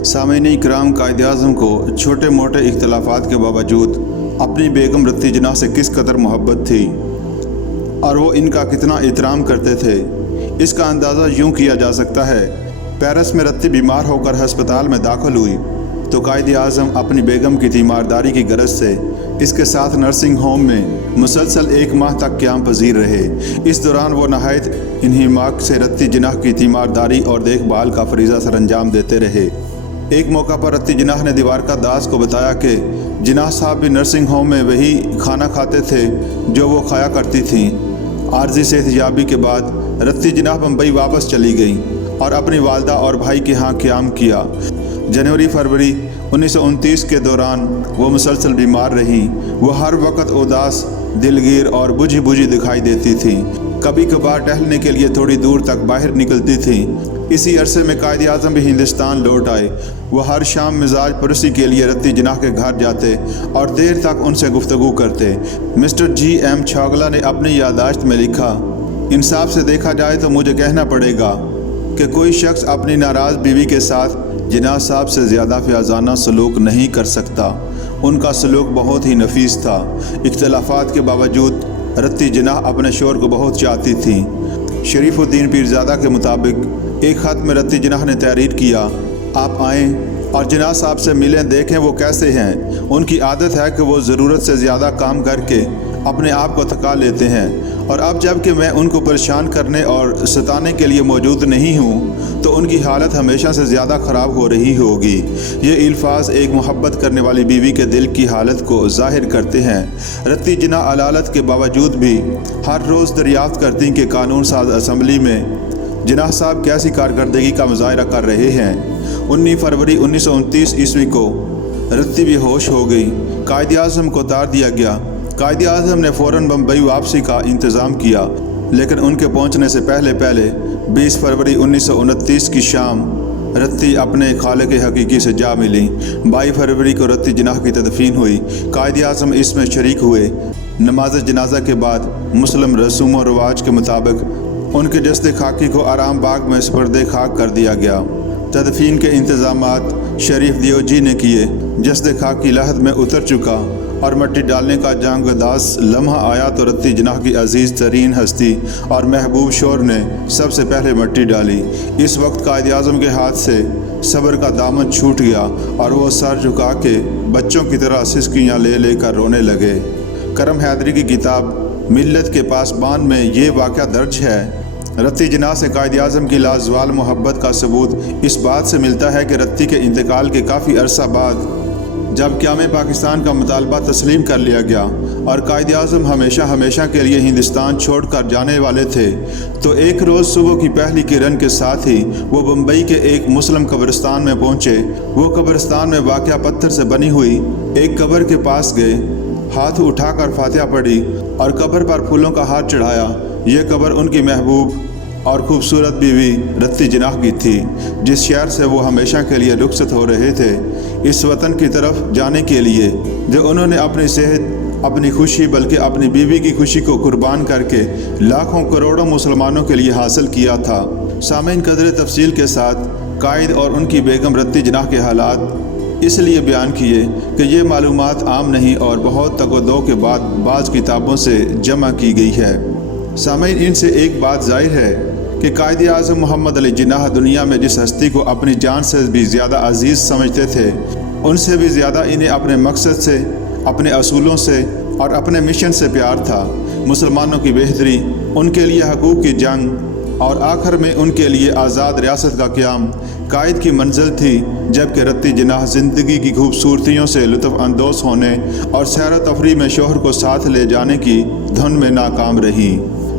सामीन इकराम, कायद आज़म को छोटे मोटे इख्तलाफात के बावजूद अपनी बेगम रत्ती जिनाह से किस कदर मोहब्बत थी और वो इनका कितना एहतराम करते थे, इसका अंदाज़ा यूँ किया जा सकता है। पेरिस में रत्ती बीमार होकर हस्पताल में दाखिल हुई तो कायद आज़म अपनी बेगम की तीमारदारी की गरज से इसके साथ नर्सिंग होम में मुसलसल 1 माह तक क़याम पजीर रहे। इस दौरान वो नहायत इन्हिमाक से रत्ती जिनाह की तीमारदारी और देखभाल का फरीज़ा सर अंजाम देते रहे। एक मौका पर रत्ती जिनाह ने दीवारका दास को बताया कि जिनाह साहब भी नर्सिंग होम में वही खाना खाते थे जो वो खाया करती थीं। आर्जी सेहतयाबी के बाद रत्ती जिनाह बम्बई वापस चली गई और अपनी वालदा और भाई के यहाँ क़याम किया। जनवरी-फरवरी 1929 के दौरान वो मुसलसल बीमार रहीं। वो हर वक्त उदास, दिलगीर और बुझी बुझी दिखाई देती थीं। कभी कभार टहलने के लिए थोड़ी दूर तक बाहर निकलती थीं। इसी अरसे में कायद आज़म भी हिंदुस्तान लौट आए। वो हर शाम मिजाज परसी के लिए रत्ती जिनाह के घर जाते और देर तक उनसे गुफ्तगू करते। Mister G.M. छागला ने अपनी याददाश्त में लिखा, इंसाफ से देखा जाए तो मुझे कहना पड़ेगा कि कोई शख्स अपनी नाराज़ बीवी के साथ जिनाह साहब से ज़्यादा फ़याज़ाना सलूक नहीं कर सकता। उनका सलूक बहुत ही नफीस था। इख्तलाफात के बावजूद रत्ती जिनाह अपने शोहर को बहुत चाहती थी। शरीफुद्दीन पीरज़ादा के मुताबिक एक ख़त में रत्ती जिनाह ने तहरीर किया, आप आएँ और जिनाह साहब से मिलें, देखें वो कैसे हैं। उनकी आदत है कि वो ज़रूरत से ज़्यादा काम करके अपने आप को थका लेते हैं और अब जब कि मैं उनको परेशान करने और सताने के लिए मौजूद नहीं हूँ तो उनकी हालत हमेशा से ज़्यादा ख़राब हो रही होगी। ये अल्फाज एक मोहब्बत करने वाली बीवी के दिल की हालत को ज़ाहिर करते हैं। रत्ती जिनाह अलालत के बावजूद भी हर रोज़ दरियाफ़्त करती कि कानून साज असम्बली में जिनाह साहब कैसी कारकर्दगी का मुजाहरा कर रहे हैं। 19 फरवरी 1929 ईस्वी को रत्ती बेहोश हो गई। कायद आज़म को उतार दिया गया। कायद आज़म ने फ़ौरन बम्बई वापसी का इंतज़ाम किया, लेकिन उनके पहुंचने से पहले 20 फरवरी 1929 की शाम रत्ती अपने खालिक हकीकी से जा मिली। 22 फरवरी को रत्ती जिनाह की तदफीन हुई। कायद आज़म इसमें शरीक हुए। नमाज जनाजा के बाद मुस्लिम रसूम और रवाज के मुताबिक उनके जस्द खाकी को आराम बाग में सुपर्दे खाक कर दिया गया। तदफीन के इंतज़ामात शरीफ दियोजी ने किए। जस्द खाकी लहद में उतर चुका और मट्टी डालने का जांगदास लम्हा आया तो रत्ती जिनाह की अजीज़ तरीन हस्ती और महबूब शोर ने सबसे पहले मट्टी डाली। इस वक्त कायद आज़म के हाथ से सब्र का दामन छूट गया और वो सर झुका के बच्चों की तरह सिसकियाँ ले लेकर रोने लगे। करम हैदरी की किताब मिल्लत के पासबान में ये वाक़या दर्ज है। रत्ती जिनाह से कायद आज़म की लाजवाल मोहब्बत का सबूत इस बात से मिलता है कि रत्ती के इंतकाल के काफ़ी अरसा बाद जब क़याम पाकिस्तान का मुतालबा तस्लीम कर लिया गया और कायद आज़म हमेशा के लिए हिंदुस्तान छोड़कर जाने वाले थे, तो एक रोज़ सुबह की पहली किरण के साथ ही वो बम्बई के एक मुस्लिम कब्रिस्तान में पहुँचे। वो कब्रिस्तान में वाक़या पत्थर से बनी हुई एक कब्र के पास गए, हाथ उठाकर फातिहा पढ़ी और कब्र पर फूलों का हाथ चढ़ाया। ये कब्र उनकी महबूब और खूबसूरत बीवी रत्ती जिनाह की थी, जिस शहर से वो हमेशा के लिए रुखसत हो रहे थे इस वतन की तरफ जाने के लिए, जो उन्होंने अपनी सेहत, अपनी खुशी, बल्कि अपनी बीवी की खुशी को कुर्बान करके लाखों करोड़ों मुसलमानों के लिए हासिल किया था। सामीन कदर तफसील के साथ कायद और उनकी बेगम रत्ती जिनाह के हालात इसलिए बयान किए कि ये मालूमात आम नहीं और बहुत तकदो के बाद बाज़ किताबों से जमा की गई है। सामीन, इनसे एक बात ज़ाहिर है कि कायद आज़म मोहम्मद अली जिनाह दुनिया में जिस हस्ती को अपनी जान से भी ज़्यादा अजीज़ समझते थे, उनसे भी ज़्यादा इन्हें अपने मकसद से, अपने असूलों से और अपने मिशन से प्यार था। मुसलमानों की बेहतरी, उनके लिए हकूक़ की जंग और आखिर में उनके लिए आज़ाद रियासत का क़याम कायद की मंजिल थी, जबकि रत्ती जिनाह ज़िंदगी की खूबसूरतियों से लुत्फ़ अंदोज़ होने और सैर व तफरीह में शोहर को साथ ले जाने की धुन में नाकाम रही।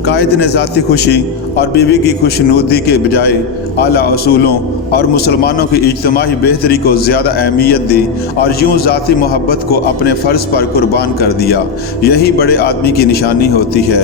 कायद ने ज़ाती खुशी और बीवी की खुशनुदी के बजाय आला असूलों और मुसलमानों की इज्तिमाही बेहतरी को ज़्यादा अहमियत दी और यूँ ज़ाती मोहब्बत को अपने फ़र्ज़ पर कुर्बान कर दिया। यही बड़े आदमी की निशानी होती है।